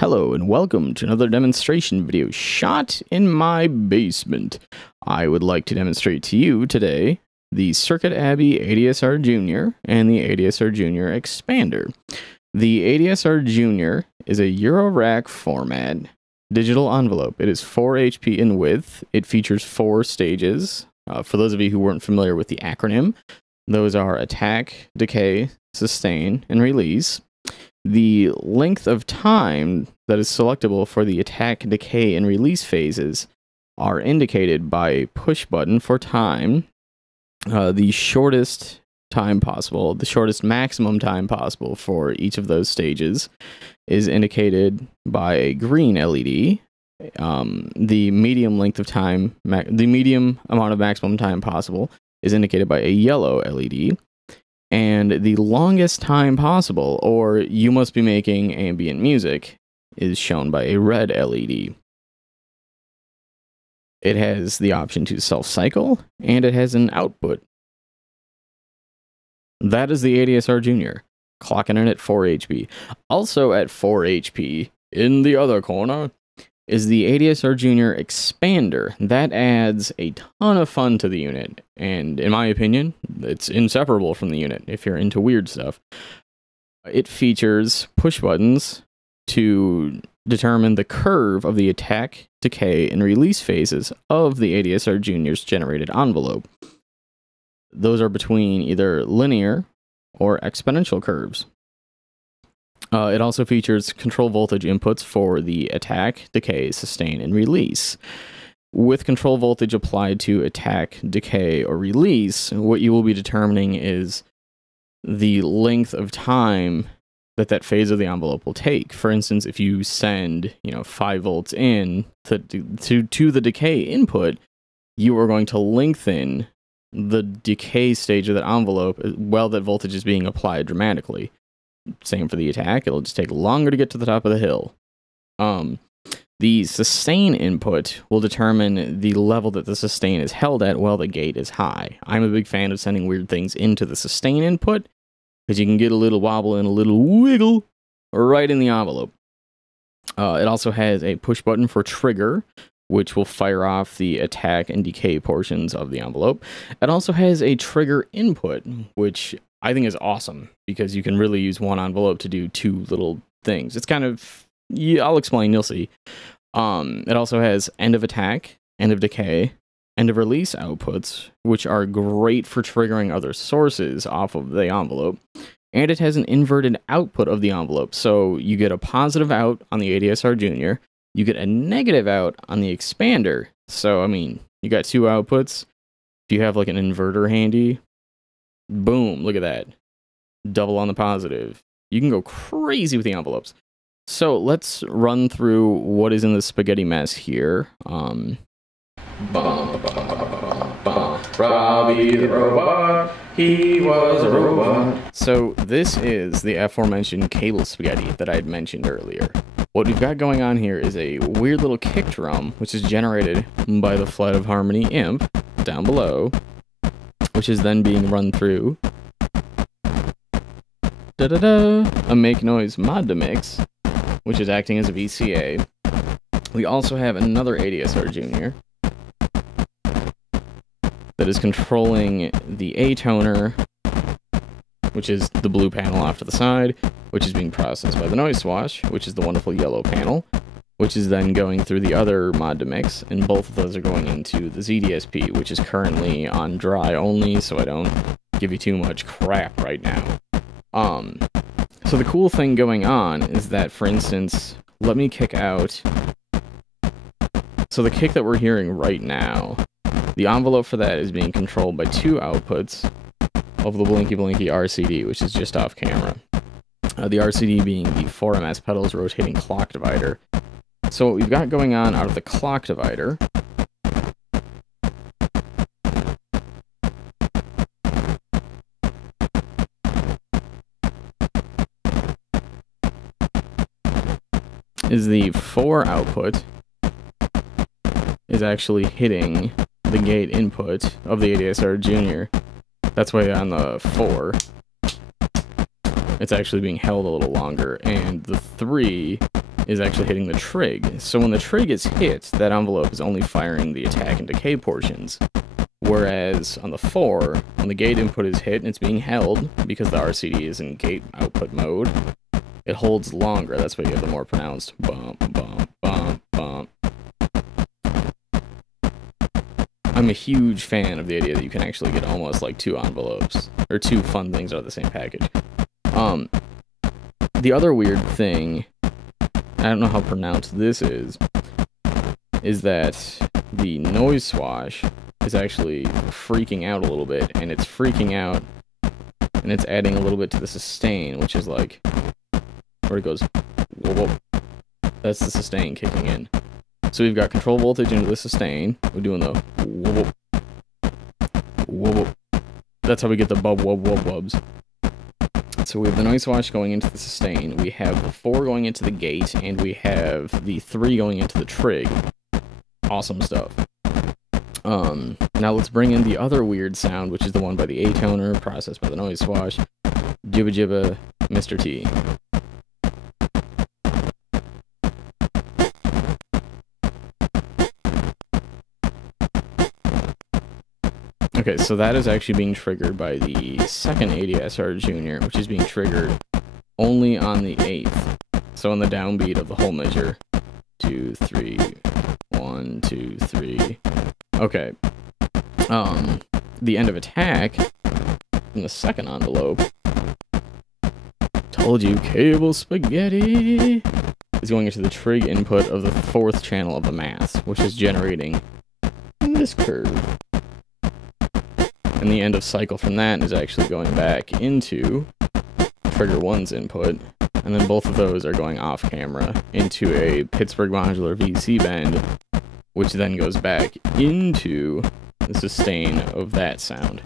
Hello and welcome to another demonstration video shot in my basement. I would like to demonstrate to you today the Circuit Abbey ADSRjr and the ADSRjr Expander. The ADSRjr is a Eurorack format digital envelope. It is 4 HP in width. It features 4 stages. For those of you who weren't familiar with the acronym, those are attack, decay, sustain, and release. The length of time that is selectable for the attack, decay, and release phases are indicated by push button for time. The shortest time possible, the shortest maximum time possible for each of those stages is indicated by a green LED. The medium length of time, the medium amount of maximum time possible is indicated by a yellow LED. And the longest time possible, or you must be making ambient music, is shown by a red LED. It has the option to self-cycle, and it has an output. That is the ADSRjr, clocking in at 4 HP. Also at 4 HP, in the other corner, is the ADSRjr Expander. That adds a ton of fun to the unit, and in my opinion, it's inseparable from the unit if you're into weird stuff. It features push buttons to determine the curve of the attack, decay, and release phases of the ADSRjr's generated envelope. Those are between either linear or exponential curves. It also features control voltage inputs for the attack, decay, sustain, and release. With control voltage applied to attack, decay, or release, what you will be determining is the length of time that that phase of the envelope will take. For instance, if you send 5 volts in to the decay input, you are going to lengthen the decay stage of that envelope while that voltage is being applied dramatically. Same for the attack, it'll just take longer to get to the top of the hill. The sustain input will determine the level that the sustain is held at while the gate is high. I'm a big fan of sending weird things into the sustain input, because you can get a little wobble and a little wiggle right in the envelope. It also has a push button for trigger, which will fire off the attack and decay portions of the envelope. It also has a trigger input, which I think is awesome, because you can really use one envelope to do 2 little things. It's kind of, yeah, I'll explain, you'll see. It also has end of attack, end of decay, end of release outputs, which are great for triggering other sources off of the envelope. And it has an inverted output of the envelope, so you get a positive out on the ADSRjr, you get a negative out on the Expander. So, I mean, you got 2 outputs. If you have like an inverter handy, boom, look at that. Double on the positive. You can go crazy with the envelopes. So let's run through what is in the spaghetti mess here. Robbie the robot, he was a robot. So this is the aforementioned cable spaghetti that I had mentioned earlier. What we've got going on here is a weird little kick drum, which is generated by the Flight of Harmony imp down below, which is then being run through a Make Noise mod to mix, which is acting as a VCA. We also have another ADSRjr that is controlling the A toner, which is the blue panel off to the side, which is being processed by the noise swash, which is the wonderful yellow panel, which is then going through the other mod to mix, and both of those are going into the ZDSP, which is currently on dry only, so I don't give you too much crap right now. So the cool thing going on is that, for instance, let me kick out. So the kick that we're hearing right now, the envelope for that is being controlled by 2 outputs of the Blinky Blinky RCD, which is just off camera. The RCD being the 4MS pedals rotating clock divider. So what we've got going on out of the clock divider is the 4 output is actually hitting the gate input of the ADSRjr. That's why on the 4, it's actually being held a little longer, and the 3 is actually hitting the trig. So when the trig is hit, that envelope is only firing the attack and decay portions. Whereas on the 4, when the gate input is hit and it's being held, because the RCD is in gate output mode, it holds longer. That's why you have the more pronounced bump, bump, bump, bump. I'm a huge fan of the idea that you can actually get almost like 2 envelopes, or 2 fun things out of the same package. The other weird thing, I don't know how pronounced this is that the noise swash is actually freaking out a little bit, and it's freaking out, and it's adding a little bit to the sustain, which is like, where it goes, whoa, whoa. That's the sustain kicking in. So we've got control voltage into the sustain, we're doing the whoa, whoa, whoa, whoa. That's how we get the bub, wub, wub, wubs. So we have the noise wash going into the sustain, we have the 4 going into the gate, and we have the 3 going into the trig. Awesome stuff. Now let's bring in the other weird sound, which is the one by the A-toner, processed by the noise swash. Jibba jibba, Mr. T. Okay, so that is actually being triggered by the second ADSRjr, which is being triggered only on the 8th. So on the downbeat of the whole measure. 2, 3, 1, 2, 3. Okay. The end of attack in the second envelope. Told you, cable spaghetti is going into the trig input of the 4th channel of the math, which is generating this curve. And the end of cycle from that is actually going back into trigger 1's input, and then both of those are going off camera into a Pittsburgh modular VC bend, which then goes back into the sustain of that sound.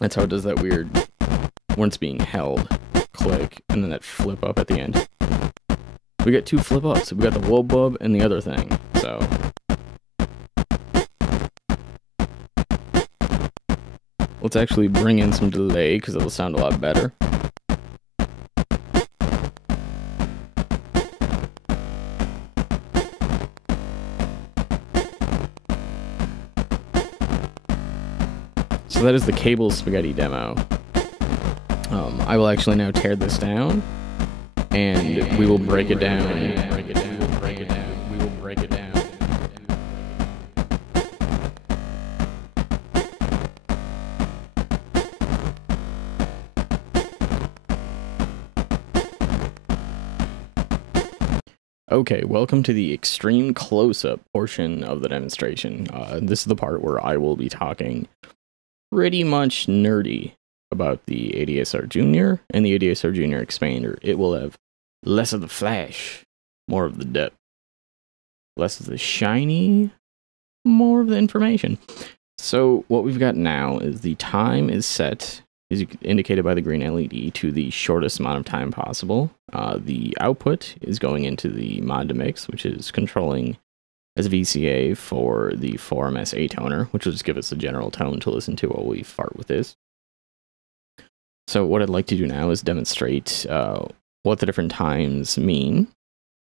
That's how it does that weird, when it's being held, click, and then that flip up at the end. We got 2 flip ups. We got the wub wub and the other thing, so. Let's actually bring in some delay, because it'll sound a lot better. So that is the cable spaghetti demo. I will actually now tear this down, and we will break it down. We will break it down. Okay, welcome to the extreme close-up portion of the demonstration. This is the part where I will be talking pretty much nerdy about the ADSRjr and the ADSRjr Expander. It will have less of the flash, more of the depth. Less of the shiny, more of the information. So what we've got now is the time is set, is indicated by the green LED, to the shortest amount of time possible. The output is going into the mod to mix, which is controlling as VCA for the 4MS A-toner, which will just give us a general tone to listen to while we fart with this. So what I'd like to do now is demonstrate what the different times mean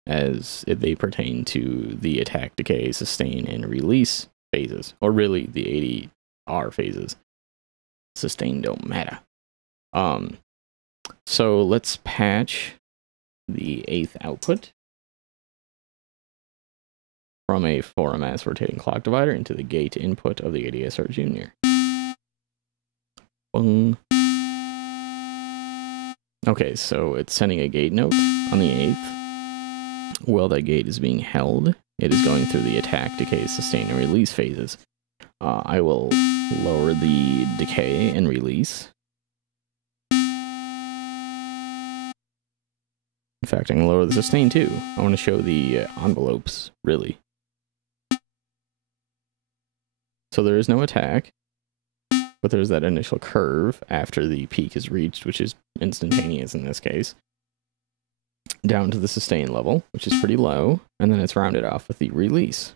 as they pertain to the attack, decay, sustain, and release phases, or really the ADR phases. Sustain don't matter. So let's patch the 8th output from a 4MS rotating clock divider into the gate input of the ADSRjr. Boom. Okay, so it's sending a gate note on the 8th. While that gate is being held, it is going through the attack, decay, sustain, and release phases. I will lower the decay and release. In fact, I can lower the sustain too. I want to show the envelopes, really. So there is no attack, but there's that initial curve after the peak is reached, which is instantaneous in this case, down to the sustain level, which is pretty low, and then it's rounded off with the release.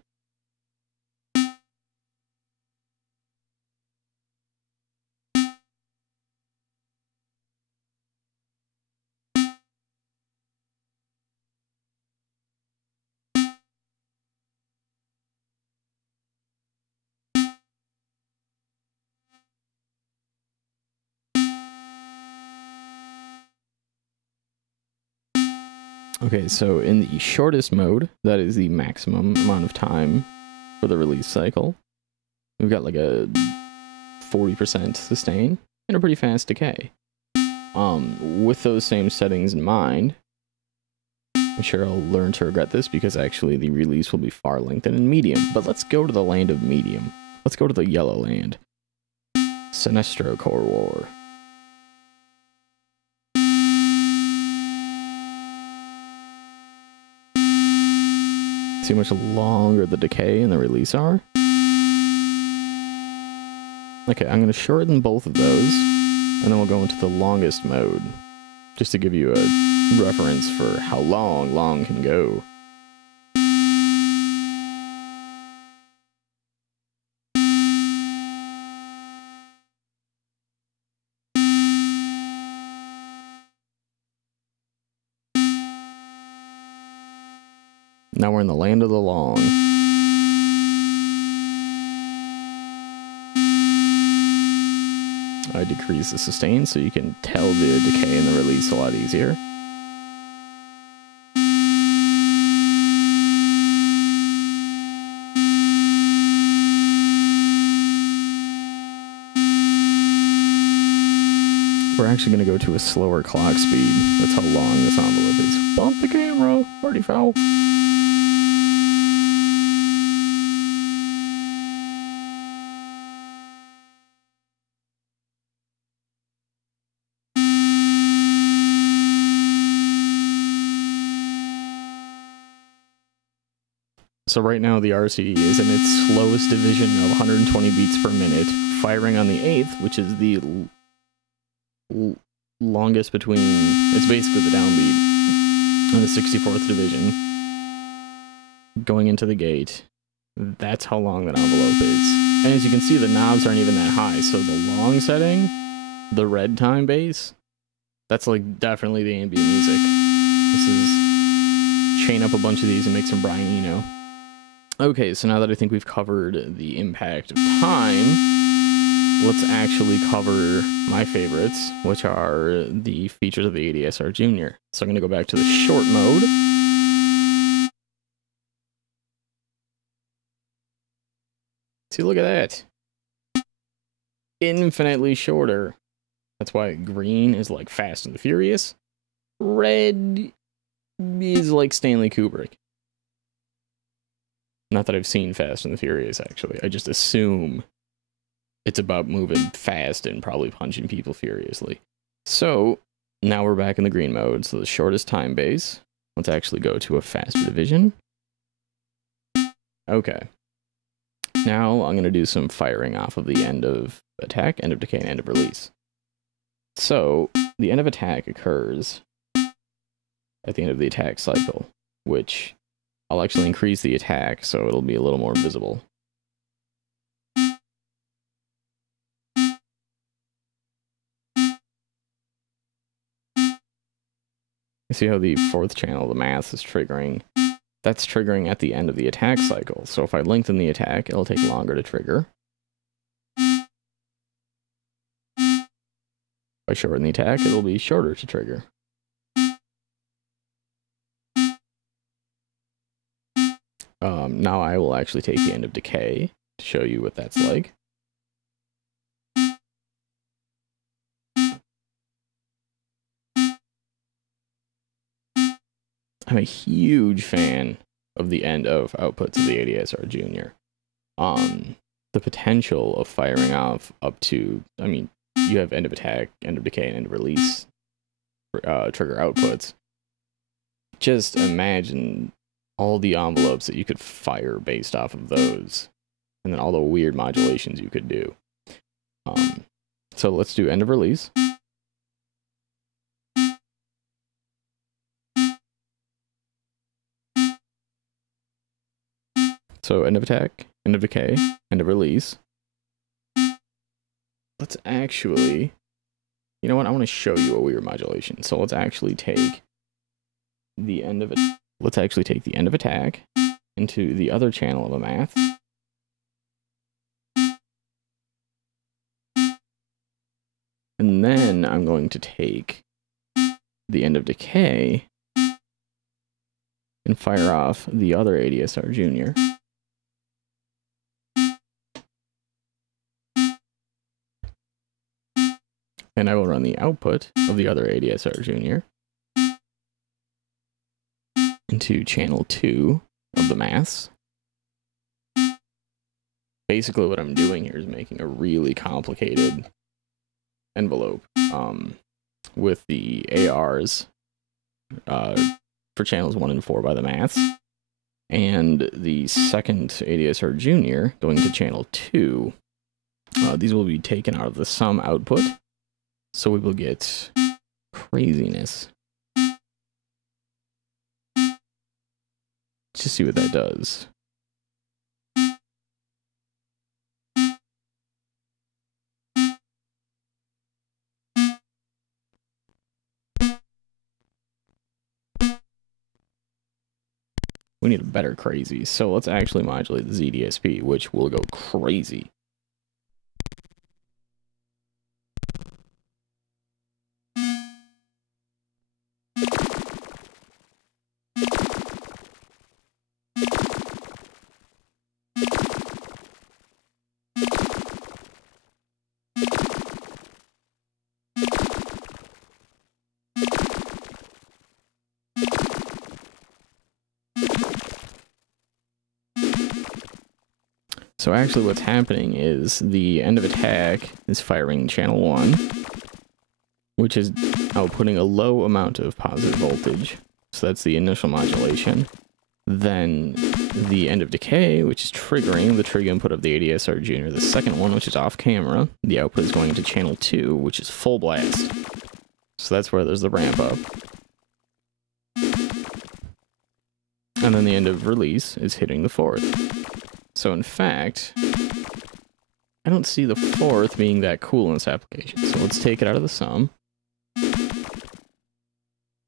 Okay, so in the shortest mode, that is the maximum amount of time for the release cycle. We've got like a 40% sustain and a pretty fast decay. With those same settings in mind, I'm sure I'll learn to regret this because actually the release will be far lengthened in medium. But let's go to the land of medium. Let's go to the yellow land. Sinestro Core War. See how much longer the decay and the release are? Okay, I'm going to shorten both of those, and then we'll go into the longest mode, just to give you a reference for how long can go. Now we're in the land of the long. I decrease the sustain so you can tell the decay and the release a lot easier. We're actually going to go to a slower clock speed. That's how long this envelope is. Bump the camera. Already fell. So right now the RC is in its slowest division of 120 beats per minute, firing on the 8th, which is the longest between, it's basically the downbeat, on the 64th division. Going into the gate, that's how long that envelope is. And as you can see, the knobs aren't even that high, so the long setting, the red time base, that's like definitely the ambient music. This is chain up a bunch of these and make some Brian Eno. Okay, so now that I think we've covered the impact of time, let's actually cover my favorites, which are the features of the ADSRjr. So I'm going to go back to the short mode. See, look at that. Infinitely shorter. That's why green is like Fast and the Furious. Red is like Stanley Kubrick. Not that I've seen Fast and the Furious, actually. I just assume it's about moving fast and probably punching people furiously. So, now we're back in the green mode. So the shortest time base. Let's actually go to a faster division. Okay. Now I'm going to do some firing off of the end of attack, end of decay, and end of release. So, the end of attack occurs at the end of the attack cycle, which I'll actually increase the attack so it'll be a little more visible. You see how the 4th channel, the math, is triggering? That's triggering at the end of the attack cycle. So if I lengthen the attack, it'll take longer to trigger. If I shorten the attack, it'll be shorter to trigger. Now I will actually take the end of decay to show you what that's like. I'm a huge fan of the end of outputs of the ADSRjr. The potential of firing off up to, I mean, you have end of attack, end of decay, and end of release trigger outputs. Just imagine all the envelopes that you could fire based off of those, and then all the weird modulations you could do. So let's do end of release. So end of attack, end of decay, end of release. Let's actually, you know what, I want to show you a weird modulation. So let's actually take the end of it. Let's actually take the end of attack into the other channel of a math. And then I'm going to take the end of decay and fire off the other ADSR Junior. And I will run the output of the other ADSR Junior into channel 2 of the mass. Basically what I'm doing here is making a really complicated envelope with the ARs for channels 1 and 4 by the maths, and the second ADSR Junior going to channel 2. These will be taken out of the sum output, so we will get craziness. Let's just see what that does. We need a better crazy, so let's actually modulate the ZDSP, which will go crazy. So actually what's happening is the end of attack is firing channel 1, which is outputting a low amount of positive voltage. So that's the initial modulation. Then the end of decay, which is triggering the trig input of the ADSR Junior. The second one, which is off camera, the output is going to channel 2, which is full blast. So that's where there's the ramp up. And then the end of release is hitting the fourth. So in fact, I don't see the fourth being that cool in this application. So let's take it out of the sum.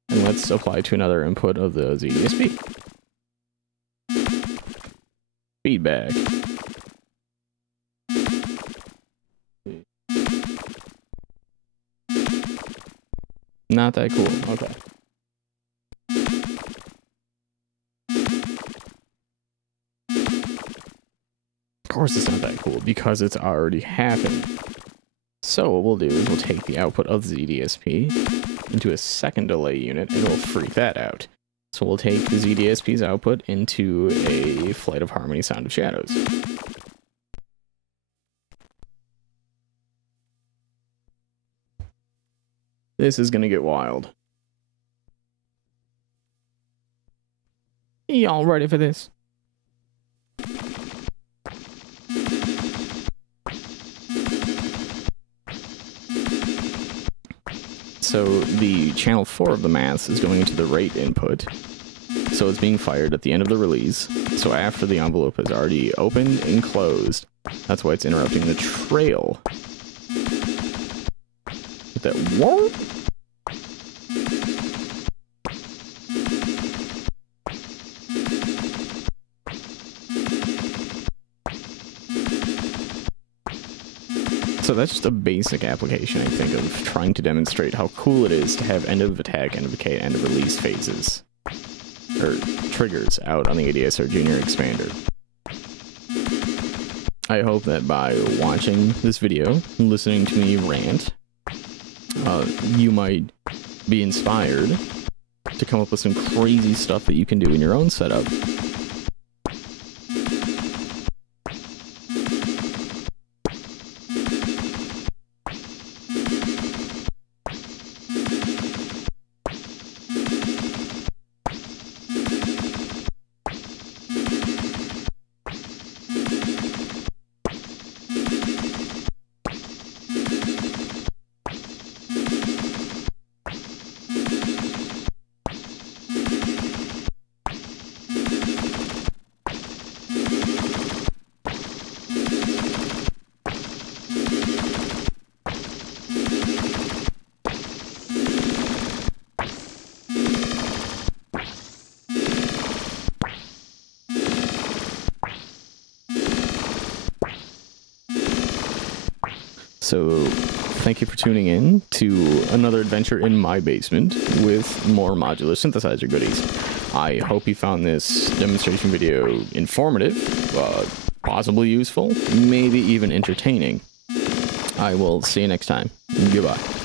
And let's apply to another input of the ZDSP. Feedback. Not that cool. Okay. Of course it's not that cool, because it's already happened. So what we'll do is we'll take the output of the ZDSP into a second delay unit, and we'll freak that out. So we'll take the ZDSP's output into a Flight of Harmony Sound of Shadows. This is gonna get wild. Y'all ready for this? So the channel 4 of the maths is going into the rate input. So it's being fired at the end of the release. So after the envelope is already opened and closed. That's why it's interrupting the trail. With that whoa. So that's just a basic application, I think, of trying to demonstrate how cool it is to have end of attack, end of decay, end of release phases, or triggers out on the ADSR Junior Expander. I hope that by watching this video, listening to me rant, you might be inspired to come up with some crazy stuff that you can do in your own setup. So thank you for tuning in to another adventure in my basement with more modular synthesizer goodies. I hope you found this demonstration video informative, possibly useful, maybe even entertaining. I will see you next time. Goodbye.